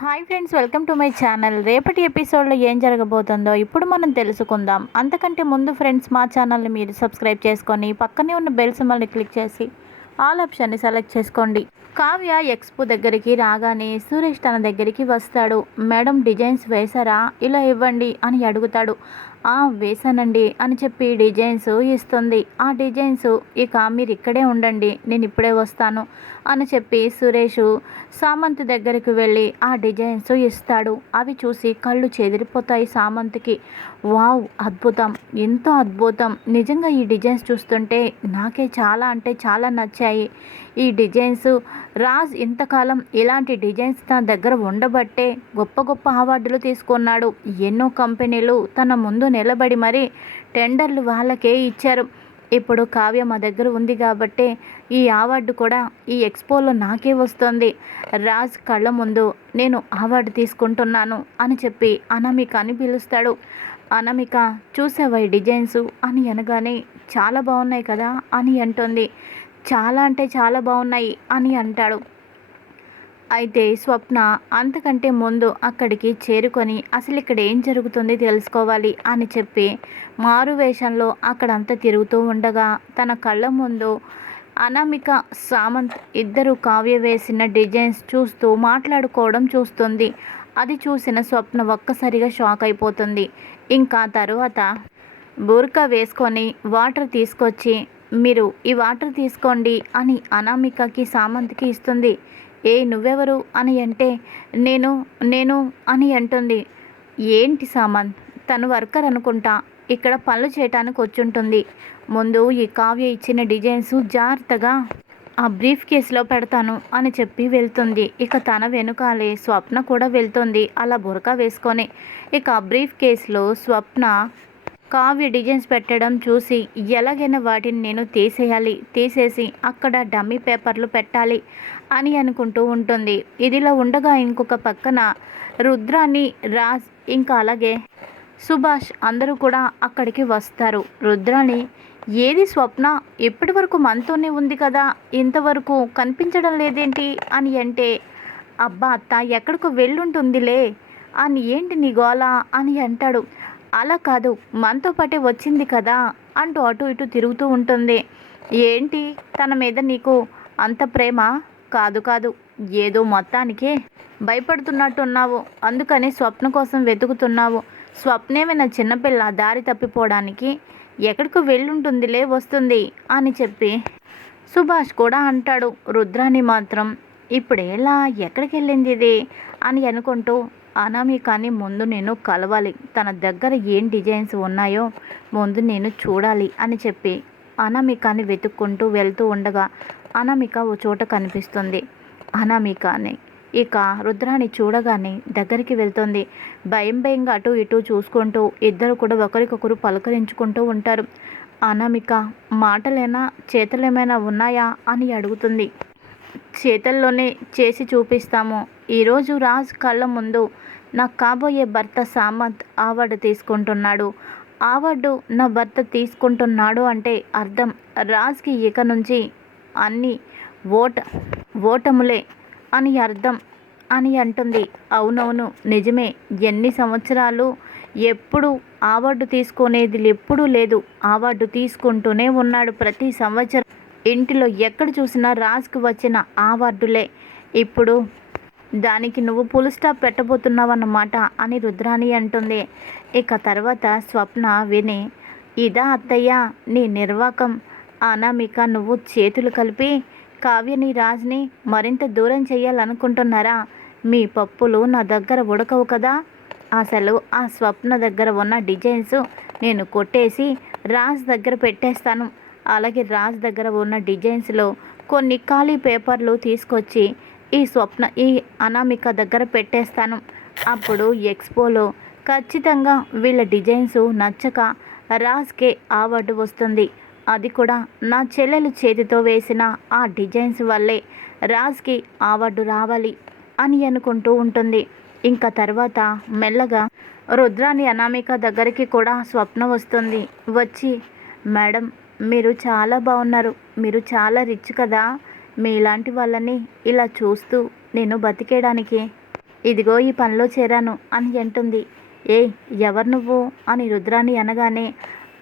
Hi friends welcome to my channel. రేపటి ఎపిసోడ్లో ఏం జరగబోతుందో ఇప్పుడు మనం తెలుసుకుందాం. అంతకంటే ముందు ఫ్రెండ్స్ మా ఛానల్ని మీరు సబ్స్క్రైబ్ చేసుకొని పక్కనే ఉన్న బెల్ సింబల్ని క్లిక్ చేసి ఆల్ ఆప్షన్ని సెలెక్ట్ చేసుకోండి. కావ్య ఎక్స్పో దగ్గరికి రాగానే సురేష్ తన దగ్గరికి వస్తాడు. మేడం డిజైన్స్ వేశారా? ఇలా ఇవ్వండి అని అడుగుతాడు. వేశానండి అని చెప్పి డిజైన్స్ ఇస్తుంది. ఆ డిజైన్స్ ఇక మీరు ఇక్కడే ఉండండి నేను ఇప్పుడే వస్తాను అని చెప్పి సురేష్ సామంత్ దగ్గరికి వెళ్ళి ఆ డిజైన్స్ ఇస్తాడు. అవి చూసి కళ్ళు చెదిరిపోతాయి సామంత్కి. వావ్ అద్భుతం. ఎంతో అద్భుతం. నిజంగా ఈ డిజైన్స్ చూస్తుంటే నాకే చాలా అంటే చాలా నచ్చాయి. ఈ డిజైన్స్ రాజ్ ఇంతకాలం ఇలాంటి డిజైన్స్ తన దగ్గర ఉండబట్టే గొప్ప గొప్ప అవార్డులు తీసుకున్నాడు. ఎన్నో కంపెనీలు తన ముందు నిలబడి మరీ టెండర్లు వాళ్ళకే ఇచ్చారు. ఇప్పుడు కావ్య మా దగ్గర ఉంది కాబట్టి ఈ అవార్డు కూడా ఈ ఎక్స్పోలో నాకే వస్తుంది. రాజ్ కళ్ళ ముందు నేను అవార్డు తీసుకుంటున్నాను అని చెప్పి అనామికని పిలుస్తాడు. అనామిక చూసావా ఈ డిజైన్స్? అని అనగానే చాలా బాగున్నాయి కదా అని అంటుంది. చాలా అంటే చాలా బాగున్నాయి అని అంటాడు. అయితే స్వప్న అంతకంటే ముందు అక్కడికి చేరుకొని అసలు ఇక్కడ ఏం జరుగుతుంది తెలుసుకోవాలి అని చెప్పి మారు వేషంలో అక్కడంతా తిరుగుతూ ఉండగా తన కళ్ళ ముందు అనామిక సామంత్ ఇద్దరు కావ్య వేసిన డిజైన్స్ చూస్తూ మాట్లాడుకోవడం చూస్తుంది. అది చూసిన స్వప్న ఒక్కసారిగా షాక్ అయిపోతుంది. ఇంకా తరువాత బూర్కా వేసుకొని వాటర్ తీసుకొచ్చి మీరు ఈ వాటర్ తీసుకోండి అని అనామికకి సామంత్కి ఇస్తుంది. ఏ నువ్వెవరు? అని అంటే నేను నేను అని అంటుంది. ఏంటి సామంత్? తను వర్కర్ అనుకుంటా. ఇక్కడ పనులు చేయటానికి వచ్చుంటుంది. ముందు ఈ కావ్య ఇచ్చిన డిజైన్స్ జాగ్రత్తగా ఆ బ్రీఫ్ కేసులో పెడతాను అని చెప్పి వెళ్తుంది. ఇక తన వెనుకాలే స్వప్న కూడా వెళ్తుంది. అలా బురకా వేసుకొని ఇక ఆ బ్రీఫ్ కేసులో స్వప్న కావ్య డిజైన్స్ పెట్టడం చూసి ఎలాగైనా వాటిని నేను తీసేయాలి తీసేసి అక్కడ డమ్మీ పేపర్లు పెట్టాలి అని అనుకుంటూ ఉంటుంది. ఇదిలా ఉండగా ఇంకొక పక్కన రుద్రాని రాజ్ ఇంకా అలాగే సుభాష్ అందరూ కూడా అక్కడికి వస్తారు. రుద్రాని ఏది స్వప్న ఎప్పటి వరకు మనతోనే ఉంది కదా? ఇంతవరకు కనిపించడం లేదేంటి? అని అంటే అబ్బా అత్త ఎక్కడికో వెళ్ళుంటుందిలే. అని ఏంటి నీ గోల? అని అంటాడు. అలా కాదు మనతో పాటే వచ్చింది కదా? అంటూ అటు ఇటు తిరుగుతూ ఉంటుంది. ఏంటి? తన మీద నీకు అంత ప్రేమ? కాదు కాదు. ఏదో మొత్తానికే భయపడుతున్నట్టున్నావు. అందుకని స్వప్న కోసం వెతుకుతున్నావు. స్వప్నేమైనా చిన్నపిల్ల దారి తప్పిపోవడానికి ఎక్కడికి వెళ్ళుంటుందిలే వస్తుంది అని చెప్పి సుభాష్ కూడా అంటాడు. రుద్రాని మాత్రం ఇప్పుడేలా ఎక్కడికి వెళ్ళింది ఇది? అని అనుకుంటూ అనామికాని ముందు నేను కలవాలి. తన దగ్గర ఏం డిజైన్స్ ఉన్నాయో ముందు నేను చూడాలి అని చెప్పి అనామికాని వెతుక్కుంటూ వెళ్తూ ఉండగా అనామిక ఓ చోట కనిపిస్తుంది. అనామికాని ఇక రుద్రాని చూడగానే దగ్గరికి వెళ్తుంది. భయం భయంగా అటు ఇటు చూసుకుంటూ ఇద్దరు కూడా ఒకరికొకరు పలకరించుకుంటూ ఉంటారు. అనామిక మాటలేనా చేతలేమైనా ఉన్నాయా అని అడుగుతుంది. చేతల్లోనే చేసి చూపిస్తాము. ఈరోజు రాజ్ కళ్ళ ముందు నాకు కాబోయే భర్త సామంత్ ఆవార్డు తీసుకుంటున్నాడు. ఆవార్డు నా భర్త తీసుకుంటున్నాడు అంటే అర్థం. రాజ్కి ఇక నుంచి అన్ని ఓట ఓటములే. అని అర్థం అని అంటుంది. అవునవును నిజమే. ఎన్ని సంవత్సరాలు ఎప్పుడు అవార్డు తీసుకునేది ఎప్పుడూ లేదు. అవార్డు తీసుకుంటూనే ఉన్నాడు ప్రతి సంవత్సరం. ఇంటిలో ఎక్కడ చూసినా రాజుకు వచ్చిన అవార్డులే. ఇప్పుడు దానికి నువ్వు పుల్ స్టాప్ పెట్టబోతున్నావన్నమాట అని రుద్రాణి అంటుంది. ఇక తర్వాత స్వప్న విని ఇదా అత్తయ్య నీ నిర్వాకం. అనామిక నువ్వు చేతులు కలిపి కావ్యని రాజ్ని మరింత దూరం చేయాలనుకుంటున్నారా మీ పప్పులు నా దగ్గర ఉడకవు కదా? అసలు ఆ స్వప్న దగ్గర ఉన్న డిజైన్స్ నేను కొట్టేసి రాజ్ దగ్గర పెట్టేస్తాను. అలాగే రాజ్ దగ్గర ఉన్న డిజైన్స్లో కొన్ని ఖాళీ పేపర్లు తీసుకొచ్చి ఈ స్వప్న ఈ అనామిక దగ్గర పెట్టేస్తాను. అప్పుడు ఎక్స్పోలో ఖచ్చితంగా వీళ్ళ డిజైన్స్ నచ్చక రాజ్కే అవార్డు వస్తుంది. అది కూడా నా చెల్లెలు చేతితో వేసిన ఆ డిజైన్స్ వల్లే రాజ్కి అవార్డు రావాలి అని అనుకుంటూ ఉంటుంది. ఇంకా తర్వాత మెల్లగా రుద్రాని అనామిక దగ్గరికి కూడా స్వప్న వస్తుంది. వచ్చి మేడం మీరు చాలా బాగున్నారు మీరు చాలా రిచ్ కదా. మీలాంటి వాళ్ళని ఇలా చూస్తూ నేను బతికేయడానికి ఇదిగో ఈ పనిలో చేరాను అని అంటుంది. ఏ ఎవరు నువ్వు? అని రుద్రాని అనగానే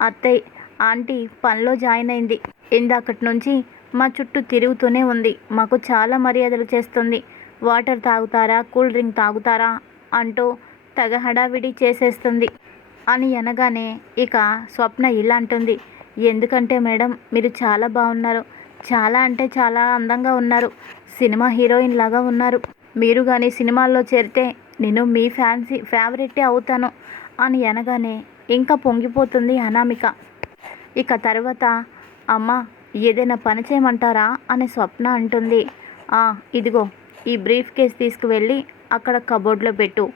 అత్తయ్య ఆంటీ పనిలో జాయిన్ అయింది. ఇందాకటి నుంచి మా చుట్టూ తిరుగుతూనే ఉంది. మాకు చాలా మర్యాదలు చేస్తుంది. వాటర్ తాగుతారా? కూల్ డ్రింక్ తాగుతారా? అంటూ తెగ హడావిడి చేసేస్తుంది. అని అనగానే ఇక స్వప్న ఇలా అంటుంది. ఎందుకంటే మేడం మీరు చాలా బాగున్నారు. చాలా అంటే చాలా అందంగా ఉన్నారు. సినిమా హీరోయిన్ లాగా ఉన్నారు. మీరు కానీ సినిమాల్లో చేరితే నేను మీ ఫ్యాన్సీ ఫేవరెటే అవుతాను. అని అనగానే ఇంకా పొంగిపోతుంది అనామిక. ఇక తర్వాత అమ్మ ఏదైనా పని చేయమంటారా? అని స్వప్న అంటుంది. "ఆ, ఇదిగో ఈ బ్రీఫ్ కేస్ తీసుకువెళ్ళి అక్కడ కబోర్డ్లో పెట్టు.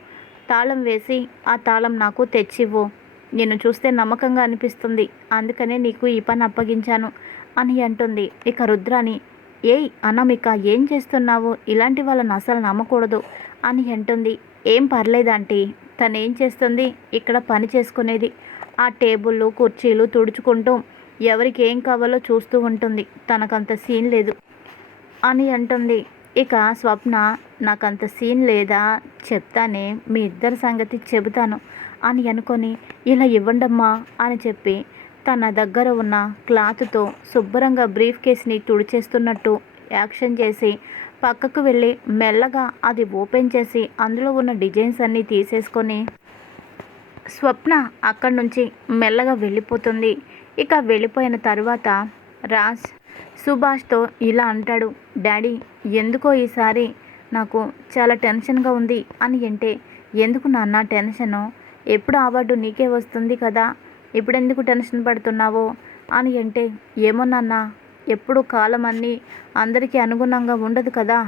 తాళం వేసి ఆ తాళం నాకు తెచ్చివ్వు. నేను చూస్తే నమ్మకంగా అనిపిస్తుంది. అందుకనే నీకు ఈ పని అప్పగించాను అని అంటుంది. ఇక రుద్రాని ఏయ్ అనామిక ఏం చేస్తున్నావు? ఇలాంటి వాళ్ళని అసలు నమ్మకూడదు అని అంటుంది. ఏం పర్లేదంటీ తను ఏం చేస్తుంది? ఇక్కడ పని చేసుకునేది. ఆ టేబుళ్ళు కుర్చీలు తుడుచుకుంటూ ఎవరికి ఏం కావాలో చూస్తూ ఉంటుంది. తనకంత సీన్ లేదు. అని అంటుంది. ఇక స్వప్న నాకంత సీన్ లేదా? చెప్తానే. మీ ఇద్దరి సంగతి చెబుతాను అని అనుకొని ఇలా ఇవ్వండమ్మా అని చెప్పి తన దగ్గర ఉన్న క్లాత్తో శుభ్రంగా బ్రీఫ్ కేస్ని తుడిచేస్తున్నట్టు యాక్షన్ చేసి పక్కకు వెళ్ళి మెల్లగా అది ఓపెన్ చేసి అందులో ఉన్న డిజైన్స్ అన్నీ తీసేసుకొని స్వప్న అక్కడి నుంచి మెల్లగా వెళ్ళిపోతుంది. ఇక వెళ్ళిపోయిన తర్వాత రాజ్ సుభాష్తో ఇలా అంటాడు డాడీ ఎందుకో ఈసారి నాకు చాలా టెన్షన్గా ఉంది అని అంటే ఎందుకు నాన్న టెన్షను? ఎప్పుడు అవార్డు నీకే వస్తుంది కదా ఇప్పుడెందుకు టెన్షన్ పడుతున్నావో? అని అంటే ఏమో నాన్న ఎప్పుడు కాలం అన్నీ అందరికీ అనుగుణంగా ఉండదు కదా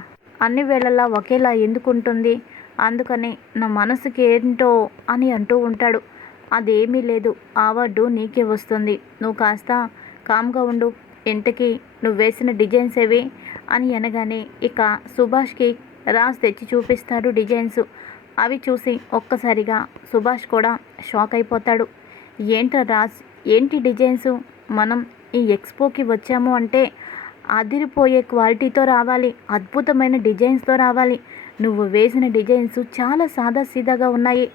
అన్ని వేళలా ఒకేలా ఎందుకు ఉంటుంది అందుకని నా మనసుకి ఏంటో అని అంటూ ఉంటాడు. అదేమీ లేదు. అవార్డు నీకే వస్తుంది. నువ్వు కాస్త కామ్గా ఉండు. ఇంతకీ నువ్వు వేసిన డిజైన్స్ ఏవి? అని అనగానే ఇక సుభాష్కి రాజ్ తెచ్చి చూపిస్తాడు డిజైన్స్. అవి చూసి ఒక్కసారిగా సుభాష్ కూడా షాక్ అయిపోతాడు. ఏంట్రా రాజ్? ఏంటి డిజైన్స్? మనం ఈ ఎక్స్పోకి వచ్చాము అంటే అదిరిపోయే క్వాలిటీతో రావాలి. అద్భుతమైన డిజైన్స్తో రావాలి. నువ్వు వేసిన డిజైన్స్ చాలా సాదా సీదాగా ఉన్నాయి.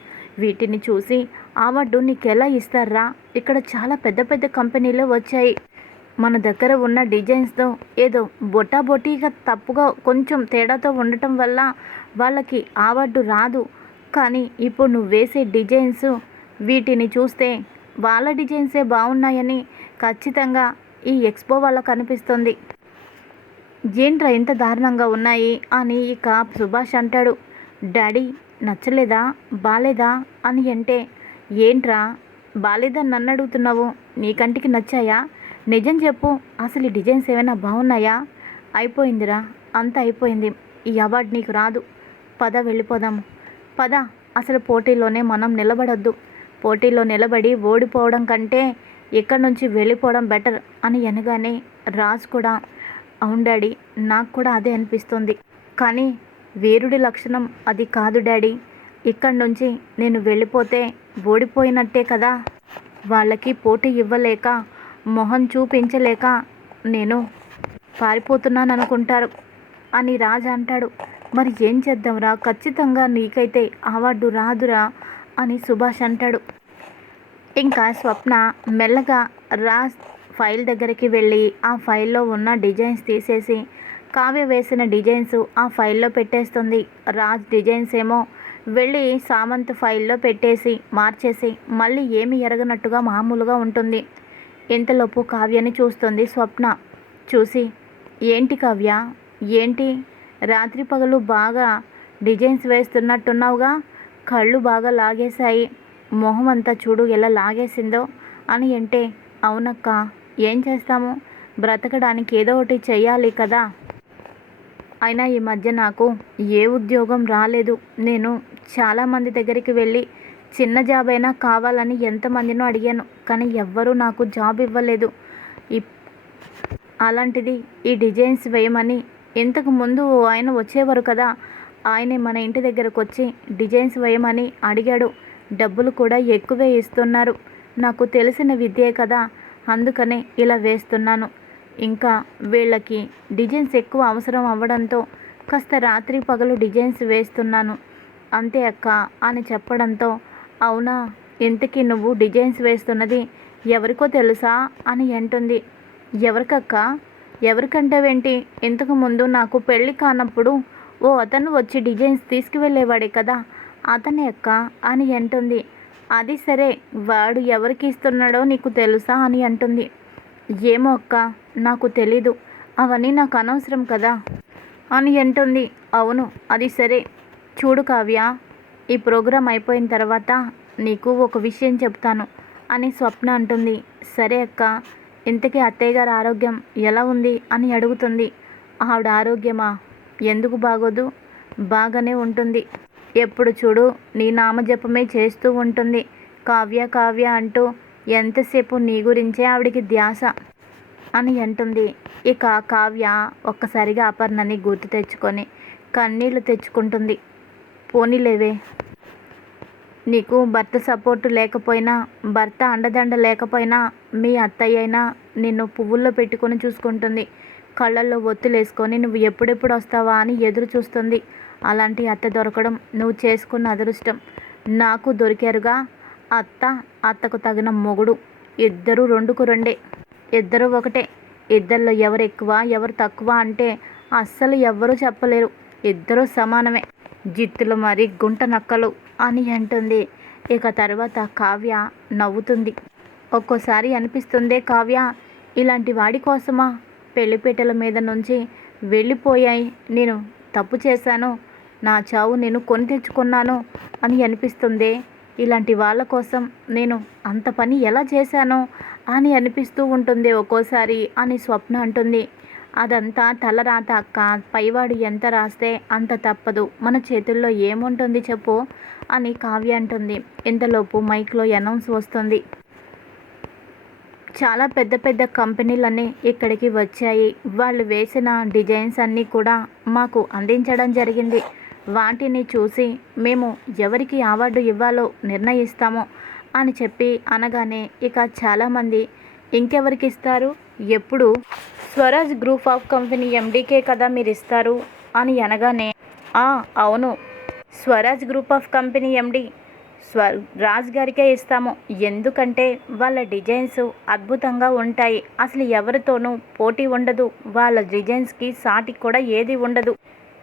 వీటిని చూసి అవార్డు నీకు ఎలా ఇస్తారా? ఇక్కడ చాలా పెద్ద పెద్ద కంపెనీలు వచ్చాయి. మన దగ్గర ఉన్న డిజైన్స్తో ఏదో బొటా బొటీగా తప్పుగా కొంచెం తేడాతో ఉండటం వల్ల వాళ్ళకి అవార్డు రాదు. కానీ ఇప్పుడు నువ్వు వేసే డిజైన్స్ వీటిని చూస్తే వాళ్ళ డిజైన్సే బాగున్నాయని ఖచ్చితంగా ఈ ఎక్స్పో వాళ్ళకు అనిపిస్తుంది. ఏంట్రా ఇంత దారుణంగా ఉన్నాయి? అని ఇక సుభాష్ అంటాడు. డాడీ నచ్చలేదా? బాలేదా? అని అంటే ఏంట్రా? బాలేదని నన్ను అడుగుతున్నావు? నీ కంటికి నచ్చాయా? నిజం చెప్పు. అసలు ఈ డిజైన్స్ ఏమైనా బాగున్నాయా? అయిపోయిందిరా. అంత అయిపోయింది. ఈ అవార్డు నీకు రాదు. పద వెళ్ళిపోదాము పద. అసలు పోటీలోనే మనం నిలబడొద్దు. పోటీలో నిలబడి ఓడిపోవడం కంటే ఇక్కడి నుంచి వెళ్ళిపోవడం బెటర్ అని అనగానే రాజు కూడా అవును డాడీ నాకు కూడా అదే అనిపిస్తుంది. కానీ వీరుడి లక్షణం అది కాదు డాడీ. ఇక్కడి నుంచి నేను వెళ్ళిపోతే ఓడిపోయినట్టే కదా. వాళ్ళకి పోటీ ఇవ్వలేక మొహం చూపించలేక నేను పారిపోతున్నాను అనుకుంటారు అని రాజు అంటాడు. మరి ఏం చేద్దాంరా ఖచ్చితంగా నీకైతే అవార్డు రాదురా అని సుభాష్ అంటాడు. ఇంకా స్వప్న మెల్లగా రాజ్ ఫైల్ దగ్గరికి వెళ్ళి ఆ ఫైల్లో ఉన్న డిజైన్స్ తీసేసి కావ్య వేసిన డిజైన్స్ ఆ ఫైల్లో పెట్టేస్తుంది. రాజ్ డిజైన్స్ ఏమో వెళ్ళి సామంత్ ఫైల్లో పెట్టేసి మార్చేసి మళ్ళీ ఏమి ఎరగనట్టుగా మామూలుగా ఉంటుంది. ఇంతలోపు కావ్యని చూస్తుంది స్వప్న. చూసి ఏంటి కావ్య? ఏంటి? రాత్రి పగలు బాగా డిజైన్స్ వేస్తున్నట్టున్నావుగా? కళ్ళు బాగా లాగేశాయి. మొహం అంతా చూడు ఎలా లాగేసిందో అని అంటే అవునక్క. ఏం చేస్తాము? బ్రతకడానికి ఏదో ఒకటి చేయాలి కదా. అయినా ఈ మధ్య నాకు ఏ ఉద్యోగం రాలేదు. నేను చాలామంది దగ్గరికి వెళ్ళి చిన్న జాబ్ అయినా కావాలని ఎంతమందినో అడిగాను కానీ ఎవ్వరూ నాకు జాబ్ ఇవ్వలేదు. ఇప్- అలాంటిది ఈ డిజైన్స్ వేయమని ఇంతకు ముందు ఆయన వచ్చేవారు కదా ఆయనే మన ఇంటి దగ్గరకు వచ్చి డిజైన్స్ వేయమని అడిగాడు. డబ్బులు కూడా ఎక్కువే ఇస్తున్నారు. నాకు తెలిసిన విద్యే కదా అందుకనే ఇలా వేస్తున్నాను. ఇంకా వీళ్ళకి డిజైన్స్ ఎక్కువ అవసరం అవ్వడంతో కాస్త రాత్రి పగలు డిజైన్స్ వేస్తున్నాను. అంతే అక్క అని చెప్పడంతో అవునా? ఇంతకీ నువ్వు డిజైన్స్ వేస్తున్నది ఎవరికో తెలుసా? అని అంటుంది. ఎవరికక్క? ఎవరికంటావేంటి? ఇంతకు ముందు నాకు పెళ్ళి కానప్పుడు ఓ అతను వచ్చి డిజైన్స్ తీసుకువెళ్ళేవాడే కదా. అతనే అక్క అని అంటుంది. అది సరే వాడు ఎవరికి ఇస్తున్నాడో నీకు తెలుసా అని అంటుంది. ఏమో అక్క నాకు తెలీదు. అవన్నీ నాకు అనవసరం కదా? అని అంటుంది. అవును అది సరే. చూడు కావ్య ఈ ప్రోగ్రాం అయిపోయిన తర్వాత నీకు ఒక విషయం చెప్తాను అని స్వప్న అంటుంది. సరే అక్క ఇంతకీ అత్తయ్య గారి ఆరోగ్యం ఎలా ఉంది అని అడుగుతుంది. ఆవిడ ఆరోగ్యమా? ఎందుకు బాగోదు? బాగానే ఉంటుంది. ఎప్పుడు చూడు నీ నామజపమే చేస్తూ ఉంటుంది. కావ్య కావ్య అంటూ ఎంతసేపు నీ గురించే ఆవిడికి ధ్యాస అని అంటుంది. ఇక కావ్య ఒక్కసారిగా అపర్ణని గుర్తు తెచ్చుకొని కన్నీళ్ళు తెచ్చుకుంటుంది. పోనీలేవే. నీకు భర్త సపోర్టు లేకపోయినా భర్త అండదండ లేకపోయినా మీ అత్తయ్య అయినా నిన్ను పువ్వుల్లో పెట్టుకొని చూసుకుంటుంది. కళ్ళల్లో ఒత్తులేసుకొని నువ్వు ఎప్పుడెప్పుడు వస్తావా అని ఎదురు చూస్తుంది. అలాంటి అత్త దొరకడం నువ్వు చేసుకున్న అదృష్టం నాకు దొరికారుగా. అత్త అత్తకు తగిన మొగుడు. ఇద్దరు రెండుకు రెండే. ఇద్దరు ఒకటే. ఇద్దరిలో ఎవరు ఎక్కువ ఎవరు తక్కువ అంటే అస్సలు ఎవ్వరూ చెప్పలేరు. ఇద్దరూ సమానమే. జిత్తులు మరి గుంట నక్కలు అని అంటుంది. ఇక తర్వాత కావ్య నవ్వుతుంది. ఒక్కోసారి అనిపిస్తుందే కావ్య ఇలాంటి వాడి కోసమా? పెళ్ళిపీటల మీద నుంచి వెళ్ళిపోయాయి. నేను తప్పు చేశాను. నా చావు నేను కొని తెచ్చుకున్నాను అని అనిపిస్తుంది. ఇలాంటి వాళ్ళ కోసం నేను అంత పని ఎలా చేశానో అని అనిపిస్తూ ఉంటుంది ఒక్కోసారి అని స్వప్న అంటుంది. అదంతా తలరాత అక్క. పైవాడు ఎంత రాస్తే అంత తప్పదు. మన చేతుల్లో ఏముంటుంది చెప్పు అని కావ్య అంటుంది. ఇంతలోపు మైక్లో అనౌన్స్ వస్తుంది. చాలా పెద్ద పెద్ద కంపెనీలన్నీ ఇక్కడికి వచ్చాయి. వాళ్ళు వేసిన డిజైన్స్ అన్నీ కూడా మాకు అందించడం జరిగింది. వాటిని చూసి మేము ఎవరికి అవార్డు ఇవ్వాలో నిర్ణయిస్తాము అని చెప్పి అనగానే ఇక చాలామంది ఇంకెవరికి ఇస్తారు ఎప్పుడు? స్వరాజ్ గ్రూప్ ఆఫ్ కంపెనీ ఎండీకే కదా మీరు ఇస్తారు అని అనగానే "ఆ, అవును. Swaraj group of company MD Swaraj గారికే ఇస్తాము. ఎందుకంటే వాళ్ళ డిజైన్స్ అద్భుతంగా ఉంటాయి. అసలు ఎవరితోనూ పోటీ ఉండదు. వాళ్ళ డిజైన్స్కి సాటి కూడా ఏది ఉండదు.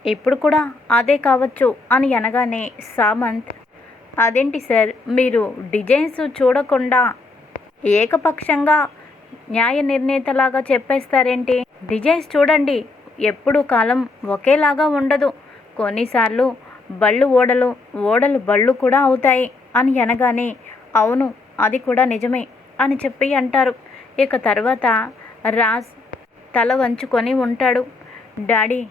ఇప్పుడు కూడా అదే కావచ్చు అని అనగానే సామంత్ అదేంటి సార్ మీరు డిజైన్స్ చూడకుండా ఏకపక్షంగా న్యాయ నిర్ణేతలాగా చెప్పేస్తారేంటి? డిజైన్స్ చూడండి ఎప్పుడు కాలం ఒకేలాగా ఉండదు. కొన్నిసార్లు బళ్ళు ఓడలు ఓడలు బళ్ళు కూడా అవుతాయి అని అనగానే అవును అది కూడా నిజమే అని చెప్పి అంటారు. ఇక తర్వాత రాజ్ తల వంచుకొని ఉంటాడు. డాడీ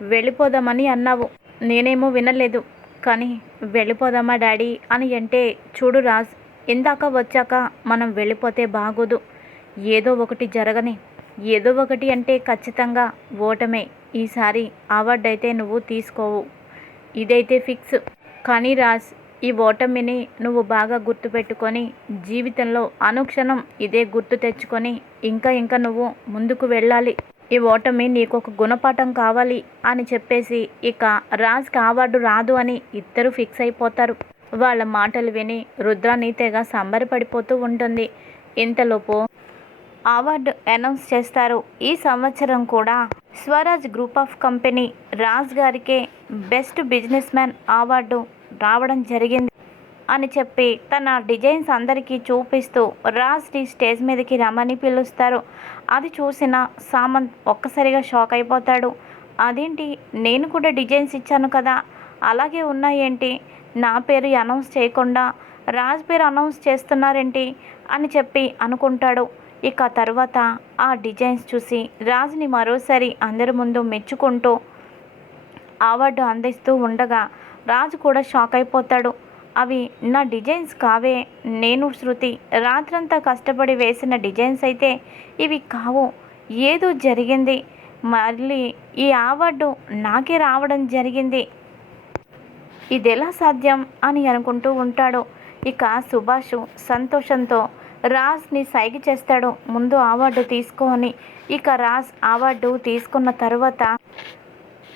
వెళ్ళిపోదామని అన్నావు. నేనేమో వినలేదు. కానీ వెళ్ళిపోదామా డాడీ? అని అంటే చూడు రాజ్ ఇందాక వచ్చాక మనం వెళ్ళిపోతే బాగోదు. ఏదో ఒకటి జరగని. ఏదో ఒకటి అంటే ఖచ్చితంగా ఓటమే. ఈసారి అవార్డు అయితే నువ్వు తీసుకోవు. ఇదైతే ఫిక్స్. కానీ రాజ్ ఈ ఓటమిని నువ్వు బాగా గుర్తుపెట్టుకొని జీవితంలో అనుక్షణం ఇదే గుర్తు తెచ్చుకొని ఇంకా ఇంకా నువ్వు ముందుకు వెళ్ళాలి. ఈ ఓటమి నీకు ఒక గుణపాఠం కావాలి అని చెప్పేసి ఇక రాజ్కి అవార్డు రాదు అని ఇద్దరు ఫిక్స్ అయిపోతారు. వాళ్ళ మాటలు విని రుద్రాని తెగ సంబరపడిపోతూ ఉంటుంది. ఇంతలోపు అవార్డు అనౌన్స్ చేస్తారు. ఈ సంవత్సరం కూడా Swaraj group of company Raj గారికే బెస్ట్ బిజినెస్ మ్యాన్ అవార్డు రావడం జరిగింది అని చెప్పి తన డిజైన్స్ అందరికీ చూపిస్తూ రాజ్ని స్టేజ్ మీదకి రమ్మని పిలుస్తారు. అది చూసిన సామంత్ ఒక్కసారిగా షాక్ అయిపోతాడు. అదేంటి? నేను కూడా డిజైన్స్ ఇచ్చాను కదా. అలాగే ఉన్నాయేంటి? నా పేరు అనౌన్స్ చేయకుండా రాజ్ పేరు అనౌన్స్ చేస్తున్నారేంటి? అని చెప్పి అనుకుంటాడు. ఇక తర్వాత ఆ డిజైన్స్ చూసి రాజుని మరోసారి అందరి ముందు మెచ్చుకుంటూ అవార్డు అందిస్తూ ఉండగా రాజు కూడా షాక్ అయిపోతాడు. అవి నా డిజైన్స్ కావే. నేను శృతి రాత్రంతా కష్టపడి వేసిన డిజైన్స్ అయితే ఇవి కావు. ఏదో జరిగింది. మళ్ళీ ఈ అవార్డు నాకే రావడం జరిగింది. ఇది ఎలా సాధ్యం అని అనుకుంటూ ఉంటాడు. ఇక సుభాష్ సంతోషంతో రాజ్ని సైగ చేస్తాడు. ముందు అవార్డు తీసుకొని ఇక రాజ్ అవార్డు తీసుకున్న తర్వాత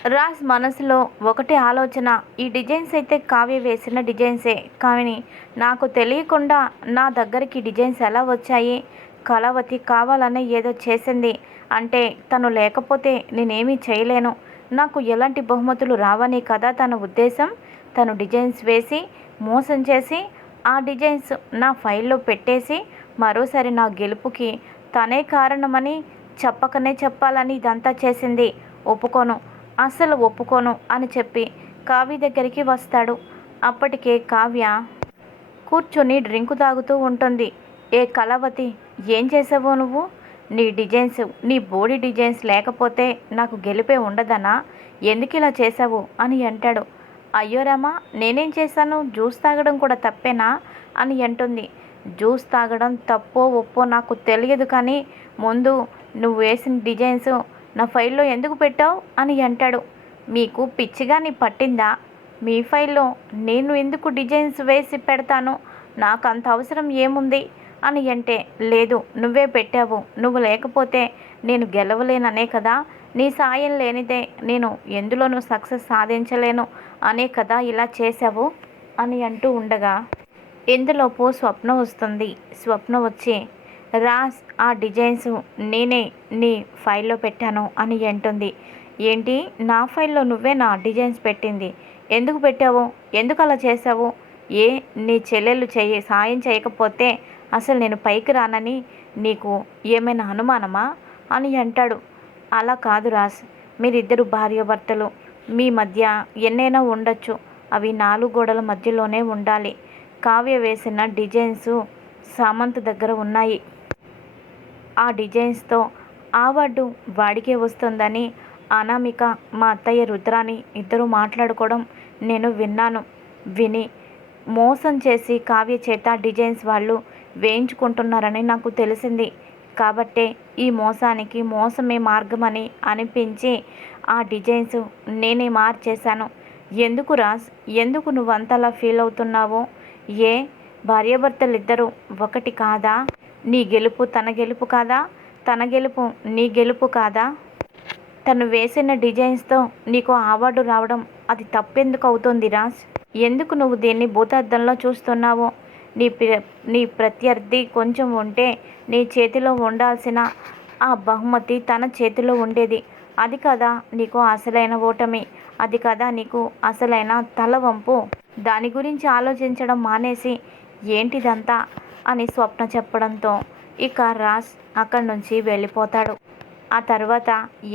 రాజ్ మనసులో ఒకటే ఆలోచన ఈ డిజైన్స్ అయితే కావ్య వేసిన డిజైన్సే. కానీ నాకు తెలియకుండా నా దగ్గరికి డిజైన్స్ ఎలా వచ్చాయి? కళావతి కావాలనే ఏదో చేసింది. అంటే తను లేకపోతే నేనేమీ చేయలేను. నాకు ఎలాంటి బహుమతులు రావని కదా తన ఉద్దేశం? తను డిజైన్స్ వేసి మోసం చేసి ఆ డిజైన్స్ నా ఫైల్లో పెట్టేసి మరోసారి నా గెలుపుకి తనే కారణమని చెప్పకనే చెప్పాలని ఇదంతా చేసింది. ఒప్పుకోను. అస్సలు ఒప్పుకోను అని చెప్పి కావ్య దగ్గరికి వస్తాడు. అప్పటికే కావ్య కూర్చొని డ్రింకు తాగుతూ ఉంటుంది. ఏ కళావతి ఏం చేసావో నువ్వు? నీ డిజైన్స్ నీ బోడీ డిజైన్స్ లేకపోతే నాకు గెలిపే ఉండదనా? ఎందుకు ఇలా చేసావు? అని అంటాడు. అయ్యో రామా నేనేం చేశాను? జ్యూస్ తాగడం కూడా తప్పేనా? అని అంటుంది. జ్యూస్ తాగడం తప్పో ఒప్పో నాకు తెలియదు కానీ ముందు నువ్వు వేసిన డిజైన్స్ నా ఫైల్లో ఎందుకు పెట్టావు? అని అంటాడు. మీకు పిచ్చిగా నీ పట్టిందా? మీ ఫైల్లో నేను ఎందుకు డిజైన్స్ వేసి పెడతాను? నాకు అంత అవసరం ఏముంది? అని అంటే లేదు నువ్వే పెట్టావు. నువ్వు లేకపోతే నేను గెలవలేననే కదా? నీ సాయం లేనిదే నేను ఎందులోనూ సక్సెస్ సాధించలేను అనే కదా ఇలా చేశావు? అని అంటూ ఉండగా ఇందులోపు స్వప్న వస్తుంది. స్వప్న వచ్చి రాస్ ఆ డిజైన్స్ నేనే నీ ఫైల్లో పెట్టాను అని అంటుంది. ఏంటి? నా ఫైల్లో నువ్వే నా డిజైన్స్ పెట్టింది. ఎందుకు పెట్టావు? ఎందుకు అలా చేసావు ఏ నీ చెల్లెలు చేయ సాయం చేయకపోతే అసలు నేను పైకి రానని నీకు ఏమైనా అనుమానమా? అని అంటాడు. అలా కాదు రాస్. మీరిద్దరు భార్యాభర్తలు. మీ మధ్య ఎన్నైనా ఉండొచ్చు. అవి నాలుగు గోడల మధ్యలోనే ఉండాలి. కావ్య వేసిన డిజైన్స్ సామంత్ దగ్గర ఉన్నాయి. ఆ డిజైన్స్తో అవార్డు వాడికే వస్తుందని అనామిక మా అత్తయ్య రుద్రాని ఇద్దరు మాట్లాడుకోవడం నేను విన్నాను. విని మోసం చేసి కావ్య చేత డిజైన్స్ వాళ్ళు వేయించుకుంటున్నారని నాకు తెలిసింది. కాబట్టే ఈ మోసానికి మోసమే మార్గమని అనిపించి ఆ డిజైన్స్ నేనే మార్చేశాను. ఎందుకు రాజ్? ఎందుకు నువ్వు అంతలా ఫీల్ అవుతున్నావో ఏ? భార్యాభర్తలిద్దరూ ఒకటి కాదా? నీ గెలుపు తన గెలుపు కాదా? తన గెలుపు నీ గెలుపు కాదా? తను వేసిన డిజైన్స్తో నీకు అవార్డు రావడం అది తప్పెందుకు అవుతుంది రాజ్? ఎందుకు నువ్వు దీన్ని భూతార్థంలో చూస్తున్నావో? నీ ప్ర నీ ప్రత్యర్థి కొంచెం ఉంటే నీ చేతిలో ఉండాల్సిన ఆ బహుమతి తన చేతిలో ఉండేది. అది కదా నీకు అసలైన ఓటమి? అది కదా నీకు అసలైన తలవంపు దాని గురించి ఆలోచించడం మానేసి ఏంటిదంతా? అని స్వప్న చెప్పడంతో ఇక రాజ్ అక్కడి నుంచి వెళ్ళిపోతాడు. ఆ తర్వాత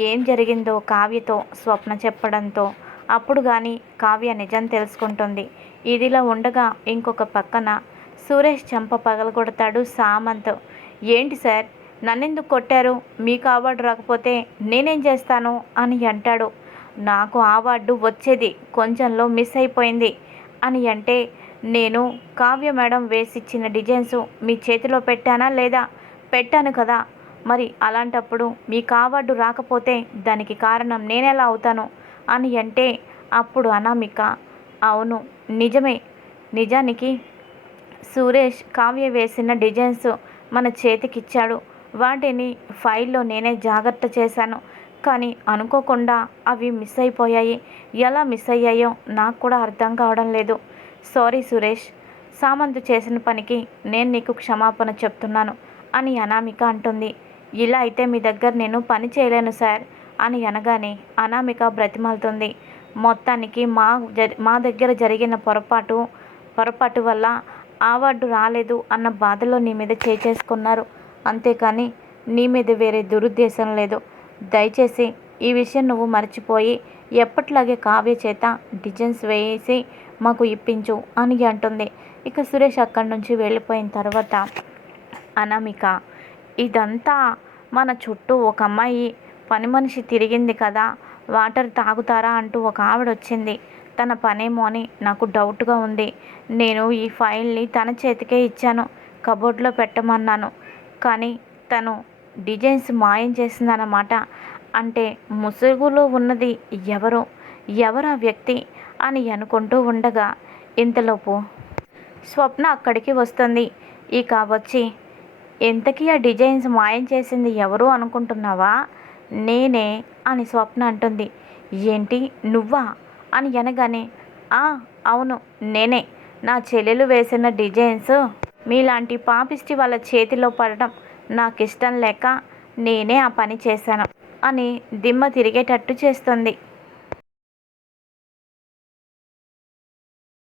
ఏం జరిగిందో కావ్యతో స్వప్న చెప్పడంతో అప్పుడు కానీ కావ్య నిజం తెలుసుకుంటుంది. ఇదిలా ఉండగా ఇంకొక పక్కన సురేష్ చెంప పగలగొడతాడు సామంత్. ఏంటి సార్? నన్నెందుకు కొట్టారు? మీకు అవార్డు రాకపోతే నేనేం చేస్తాను? అని అంటాడు. నాకు అవార్డు వచ్చేది కొంచెంలో మిస్ అయిపోయింది అని అంటే నేను కావ్య మేడం వేసిచ్చిన డిజైన్స్ మీ చేతిలో పెట్టానా లేదా? పెట్టాను కదా. మరి అలాంటప్పుడు మీకు అవార్డు రాకపోతే దానికి కారణం నేనెలా అవుతాను? అని అంటే అప్పుడు అనామిక అవును నిజమే. నిజానికి సురేష్ కావ్య వేసిన డిజైన్స్ మన చేతికిచ్చాడు. వాటిని ఫైల్లో నేనే జాగ్రత్త చేశాను. కానీ అనుకోకుండా అవి మిస్ అయిపోయాయి. ఎలా మిస్ అయ్యాయో నాకు కూడా అర్థం కావడం లేదు. సారీ సురేష్ సామంత్ చేసిన పనికి నేను నీకు క్షమాపణ చెప్తున్నాను అని అనామిక అంటుంది. ఇలా అయితే మీ దగ్గర నేను పని చేయలేను సార్ అని అనగానే అనామిక బ్రతిమాలుతుంది. మొత్తానికి మా మా దగ్గర జరిగిన పొరపాటు పొరపాటు వల్ల అవార్డు రాలేదు అన్న బాధలో నీ మీద చేసేసుకున్నారు అంతేకాని నీ మీద వేరే దురుద్దేశం లేదు. దయచేసి ఈ విషయం నువ్వు మర్చిపోయి ఎప్పట్లాగే కావ్య చేత డిజైన్స్ వేసి మాకు ఇప్పించు అని అంటుంది. ఇక సురేష్ అక్కడి నుంచి వెళ్ళిపోయిన తర్వాత అనామిక ఇదంతా మన చుట్టూ ఒక అమ్మాయి పని మనిషి తిరిగింది కదా వాటర్ తాగుతారా? అంటూ ఒక ఆవిడ వచ్చింది. తన పనేమో అని నాకు డౌట్గా ఉంది. నేను ఈ ఫైల్ని తన చేతికే ఇచ్చాను కబోర్డ్లో పెట్టమన్నాను. కానీ తను డిజైన్స్ మాయం చేసిందన్నమాట. అంటే ముసుగులో ఉన్నది ఎవరు? ఎవరు ఆ వ్యక్తి? అని అనుకుంటూ ఉండగా ఇంతలోపు స్వప్న అక్కడికి వస్తుంది. ఇక వచ్చి ఎంతకీ ఆ డిజైన్స్ మాయం చేసింది ఎవరు అనుకుంటున్నావా? నేనే అని స్వప్న అంటుంది. ఏంటి? నువ్వా? అని అనగానే ఆ అవును నేనే. నా చెల్లెలు వేసిన డిజైన్స్ మీలాంటి పాపిస్టి వాళ్ళ చేతిలో పడటం నాకు ఇష్టం లేక నేనే ఆ పని చేశాను అని దిమ్మ తిరిగేటట్టు చేస్తుంది.